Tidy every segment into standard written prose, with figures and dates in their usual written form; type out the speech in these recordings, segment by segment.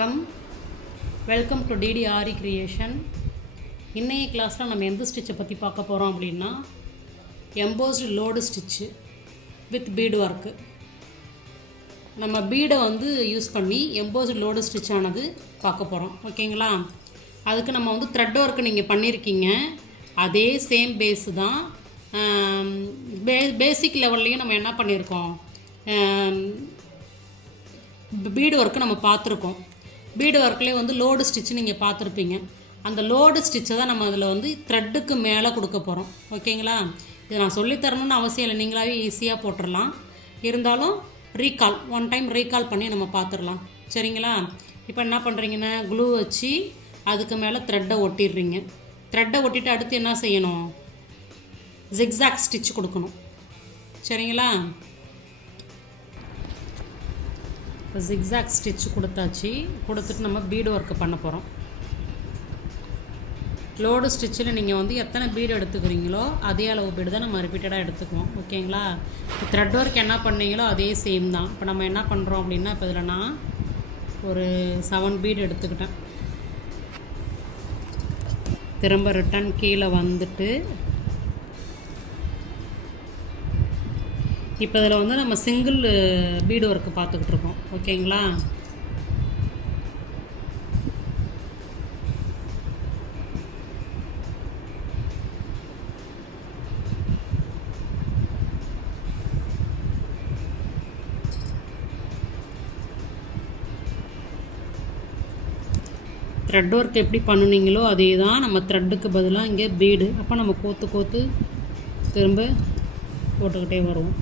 வணக்கம். Welcome to டிடிஆரி creation. இன்றைய கிளாஸில் நம்ம எந்த ஸ்டிச்சை பற்றி பார்க்க போகிறோம் அப்படின்னா embossed load stitch with bead work. நம்ம பீடை யூஸ் பண்ணி எம்போஸ்டு லோடு ஸ்டிச் ஆனது பார்க்க போகிறோம். ஓகேங்களா? அதுக்கு நம்ம த்ரெட் ஒர்க்கு நீங்கள் பண்ணியிருக்கீங்க, அதே சேம் பேஸு தான். பேசிக் லெவல்லையும் நம்ம என்ன பண்ணியிருக்கோம், பீடு ஒர்க்கு நம்ம பார்த்துருக்கோம். பீடு ஒர்க்லேயே லோடு ஸ்டிச்சு நீங்கள் பார்த்துருப்பீங்க. அந்த லோடு ஸ்டிச்சை தான் நம்ம அதில் த்ரெட்டுக்கு மேலே கொடுக்க போகிறோம். ஓகேங்களா? இதை நான் சொல்லித்தரணும்னு அவசியம் இல்லை, நீங்களாவே ஈஸியாக போட்டுடலாம். இருந்தாலும் ஒன் டைம் ரீகால் பண்ணி நம்ம பார்த்துடலாம். சரிங்களா? இப்போ என்ன பண்ணுறீங்கன்னா, க்ளூ வச்சு அதுக்கு மேலே த்ரெட்டை ஒட்டிடுறீங்க. த்ரெட்டை ஒட்டிட்டு அடுத்து என்ன செய்யணும், ஜிக்ஸாக் ஸ்டிச் கொடுக்கணும். சரிங்களா? இப்போ ஜிக்ஸாக் ஸ்டிச் கொடுத்துட்டு நம்ம பீடு ஒர்க்கு பண்ண போகிறோம். லோடு ஸ்டிச்சில் நீங்கள் எத்தனை பீடு எடுத்துக்கிறீங்களோ அதே அளவு பீடு தான் நம்ம ரிப்பீட்டடாக எடுத்துக்குவோம். ஓகேங்களா? த்ரெட் ஒர்க் என்ன பண்ணீங்களோ அதே சேம் தான். இப்போ நம்ம என்ன பண்ணுறோம் அப்படின்னா, இப்போ இதில் நான் ஒரு 7 பீடு எடுத்துக்கிட்டேன். திரும்ப ரிட்டன் கீழே வந்துட்டு இப்போ இதில் நம்ம சிங்கிள் பீடு ஒர்க்கு பார்த்துக்கிட்டு இருக்கோம். ஓகேங்களா? த்ரெட் ஒர்க் எப்படி பண்ணுனீங்களோ அதே தான். நம்ம த்ரெட்டுக்கு பதிலாக இங்கே பீடு. அப்போ நம்ம கோத்து திரும்ப போட்டுக்கிட்டே வருவோம்.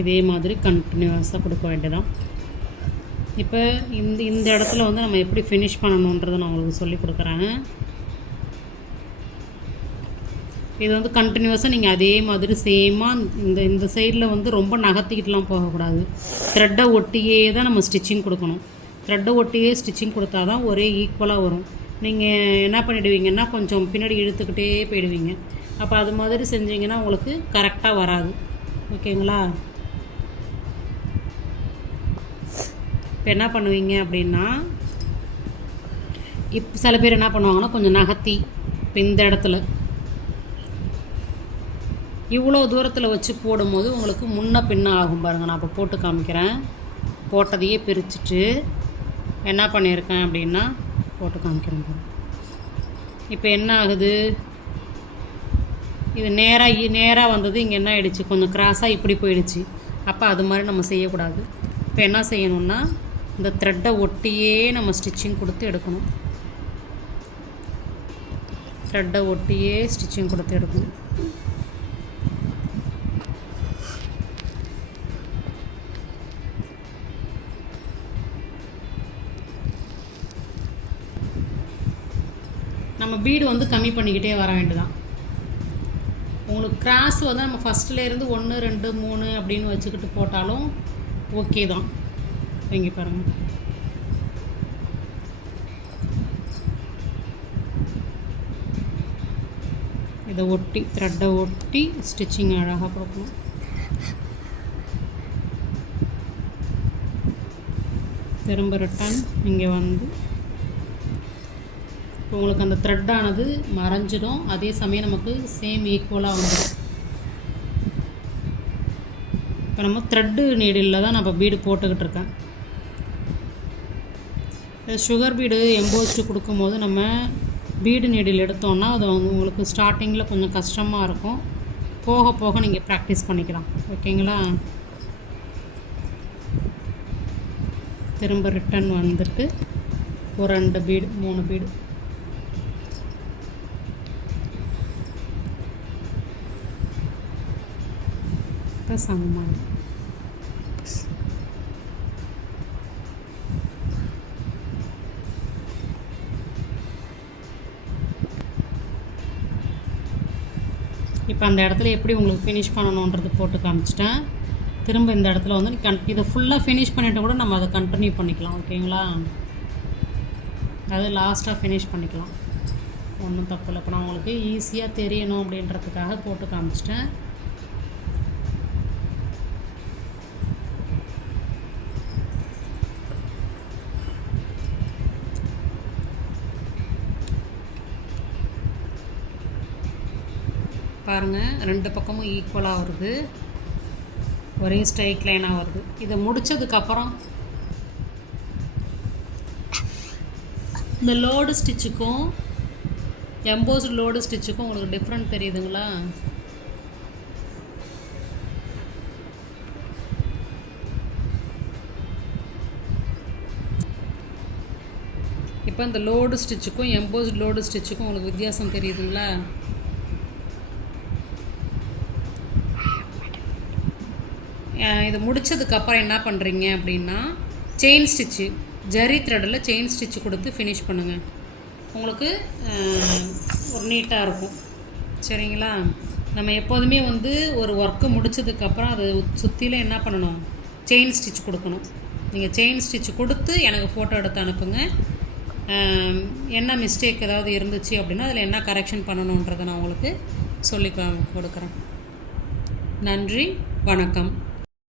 இதே மாதிரி கண்டினியூஸாக கொடுக்க வேண்டியதான். இப்போ இந்த இடத்துல நம்ம எப்படி ஃபினிஷ் பண்ணணுன்றதை நான் உங்களுக்கு சொல்லி கொடுக்குறேன். இது கண்டினியூஸாக நீங்கள் அதே மாதிரி சேமாக இந்த சைடில் ரொம்ப நகர்த்திக்கிட்டுலாம் போகக்கூடாது. த்ரெட்டை ஒட்டியே தான் நம்ம ஸ்டிச்சிங் கொடுக்கணும். த்ரெட்டை ஒட்டியே ஸ்டிச்சிங் கொடுத்தா தான் ஒரே ஈக்குவலாக வரும். நீங்கள் என்ன பண்ணிவிடுவீங்கன்னா, கொஞ்சம் பின்னாடி இழுத்துக்கிட்டே போயிடுவீங்க. அப்போ அது மாதிரி செஞ்சிங்கன்னா உங்களுக்கு கரெக்டாக வராது. ஓகேங்களா? இப்போ என்ன பண்ணுவீங்க அப்படின்னா, இப்போ சில பேர் என்ன பண்ணுவாங்கன்னா, கொஞ்சம் நகர்த்தி இப்போ இந்த இடத்துல இவ்வளோ தூரத்தில் வச்சு போடும்போது உங்களுக்கு முன்ன பின்ன ஆகும். பாருங்கள், நான் இப்போ போட்டு காமிக்கிறேன். போட்டதையே பிரிச்சுட்டு என்ன பண்ணியிருக்கேன் அப்படின்னா போட்டு காமிக்கிறேன். இப்போ என்ன ஆகுது, இது நேராக வந்தது. இங்கே என்ன ஆகிடுச்சு, கொஞ்சம் கிராஸாக இப்படி போயிடுச்சு. அப்போ அது மாதிரி நம்ம செய்யக்கூடாது. இப்போ என்ன செய்யணும்னா, இந்த த்ரெட்டை ஒட்டியே நம்ம ஸ்டிச்சிங் கொடுத்து எடுக்கணும். த்ரெட்டை ஒட்டியே ஸ்டிச்சிங் கொடுத்து எடுக்கணும். நம்ம பீடு கம்மி பண்ணிக்கிட்டே வர வேண்டியதான். உங்களுக்கு கிராஸ் நம்ம ஃபஸ்ட்லேருந்து 1 2 3 அப்படின்னு வச்சுக்கிட்டு போட்டாலும் ஓகே தான். இங்கே பாருங்கள், இதை ஒட்டி த்ரெட்டை ஒட்டி ஸ்டிச்சிங் அழகாக கொடுக்கணும். திரும்ப ரிட்டன் இங்கே உங்களுக்கு அந்த த்ரெட்டானது மறைஞ்சிடும். அதே சமயம் நமக்கு சேம் ஈக்குவலாக வந்துடும். இப்போ நம்ம த்ரெட்டு நீடில் தான் நம்ம பீடு போட்டுக்கிட்டு இருக்கேன். சுகர் பீடு எம்போஸ்டு கொடுக்கும்போது நம்ம பீடு நீடில் எடுத்தோன்னா அது உங்களுக்கு ஸ்டார்டிங்கில் கொஞ்சம் கஷ்டமாக இருக்கும். போக போக நீங்கள் ப்ராக்டிஸ் பண்ணிக்கலாம். ஓகேங்களா? திரும்ப ரிட்டன் வந்துட்டு ஒரு 2 பீடு 3 பீடு சமமாக இப்போ அந்த இடத்துல எப்படி உங்களுக்கு ஃபினிஷ் பண்ணணுன்றது போட்டு காமிச்சிட்டேன். திரும்ப இந்த இடத்துல வந்து இதை ஃபுல்லாக ஃபினிஷ் பண்ணிவிட்டு கூட நம்ம அதை கண்டினியூ பண்ணிக்கலாம். ஓகேங்களா? அது லாஸ்ட்டாக ஃபினிஷ் பண்ணிக்கலாம், ஒன்றும் தப்பு இல்லை. இப்போ நான் உங்களுக்கு ஈஸியாக தெரியணும் அப்படின்றதுக்காக போட்டு காமிச்சிட்டேன். பாருங்கள், ரெண்டு பக்கமும் ஈக்குவலாக வருது, ஒரே ஸ்ட்ரைட் லைனாக வருது. இதை முடித்ததுக்கப்புறம் இந்த லோடு ஸ்டிச்சுக்கும் எம்போஸ்டு லோடு ஸ்டிச்சுக்கும் உங்களுக்கு டிஃப்ரெண்ட் தெரியுதுங்களா? இப்போ இந்த லோடு ஸ்டிச்சுக்கும் எம்போஸ்டு லோடு ஸ்டிச்சுக்கும் உங்களுக்கு வித்தியாசம் தெரியுதுங்களா? இது முடித்ததுக்கப்புறம் என்ன பண்ணுறீங்க அப்படின்னா, செயின் ஸ்டிச்சு, ஜரி த்ரெட்டில் செயின் ஸ்டிச்சு கொடுத்து ஃபினிஷ் பண்ணுங்கள். உங்களுக்கு ஒரு நீட்டாக இருக்கும். சரிங்களா? நம்ம எப்போதுமே வந்து ஒரு ஒர்க்கு முடித்ததுக்கப்புறம் அது சுற்றிலும் என்ன பண்ணணும், செயின் ஸ்டிச் கொடுக்கணும். நீங்கள் செயின் ஸ்டிச் கொடுத்து எனக்கு ஃபோட்டோ எடுத்து அனுப்புங்க. என்ன மிஸ்டேக் ஏதாவது இருந்துச்சு அப்படின்னா அதில் என்ன கரெக்ஷன் பண்ணணுன்றதை நான் உங்களுக்கு சொல்லி கொடுக்குறேன். நன்றி, வணக்கம்.